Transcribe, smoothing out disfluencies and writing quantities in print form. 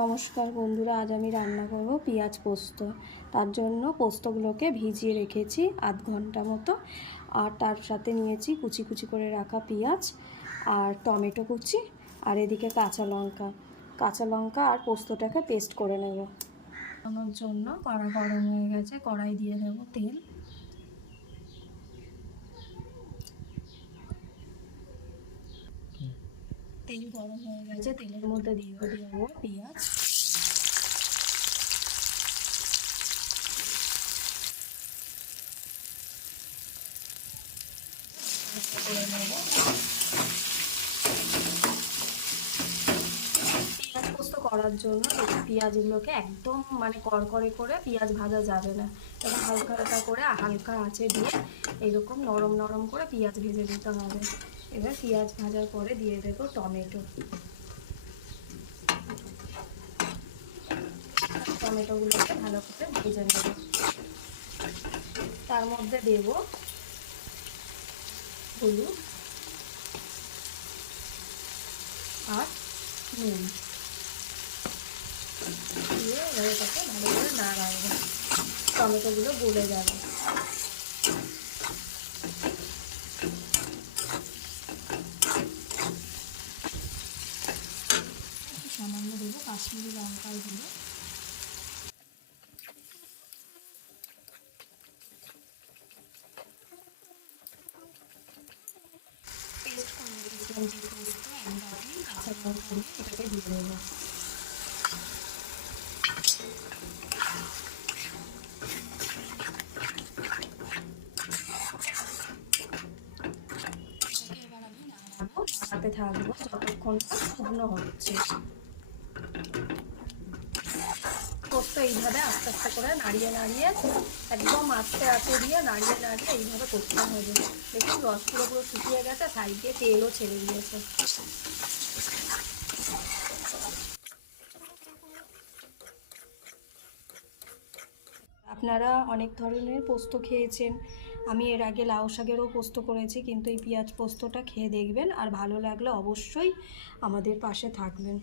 নমস্কার বন্ধুরা, আজ আমি রান্না করব পেঁয়াজ পোস্ত। তার জন্য পোস্তগুলোকে ভিজিয়ে রেখেছি আধ ঘন্টা মতো, আর তার সাথে নিয়েছি কুচি কুচি করে রাখা পেঁয়াজ আর টমেটো কুচি, আর এদিকে কাঁচা লঙ্কা আর পোস্তটাকে পেস্ট করে নেব। বানানোর জন্য কড়া গরম হয়ে গেছে, কড়াই দিয়ে দেব তেল। তেল গরম হয়ে গেছে, তেলের মধ্যে দিয়ে দেবো পেঁয়াজ। করে নেব পেঁয়াজ পোস্ত করার জন্য পেঁয়াজগুলোকে একদম কড়কড়ে করে পেঁয়াজ ভাজা যাবে না, এবং হালকা হালকা করে হালকা আঁচে দিয়ে এইরকম নরম নরম করে পেঁয়াজ ভেজে দিতে হবে। এবার পেঁয়াজ ভাজার পরে দিয়ে দেবো টমেটোগুলোকে ভালো করে ভেজে নেব। তার মধ্যে দেব হলুদ আর নুন দিয়ে এবার এটাকে ভালো করে নাড়াবো, টমেটোগুলো গলে যাবে। সামান্য দেবো কাশ্মীরি লঙ্কার গুঁড়ো, পেস্ট করে রেখেছিলাম যে পেস্টটা এক বাটি কাঁচা লঙ্কা দিয়ে এটাকে দিয়ে দেবো। এবার আমি নাড়াতে থাকবো যতক্ষণ না শুকনো হচ্ছে। পোস্ত এইভাবে আস্তে আস্তে করে নাড়িয়ে নাড়িয়ে একদম আস্তে আস্তে দিয়ে নাড়িয়ে নাড়িয়ে এইভাবে করতে হবে। দেখুন রস পুরো শুকিয়ে গেছে, সাইড দিয়ে তেলও ছেড়ে দিয়েছে। আপনারা অনেক ধরনের পোস্ত খেয়েছেন, আমি এর আগে লাউ শাকেরও পোস্ত করেছি, কিন্তু এই পেঁয়াজ পোস্তটা খেয়ে দেখবেন, আর ভালো লাগলে অবশ্যই আমাদের পাশে থাকবেন।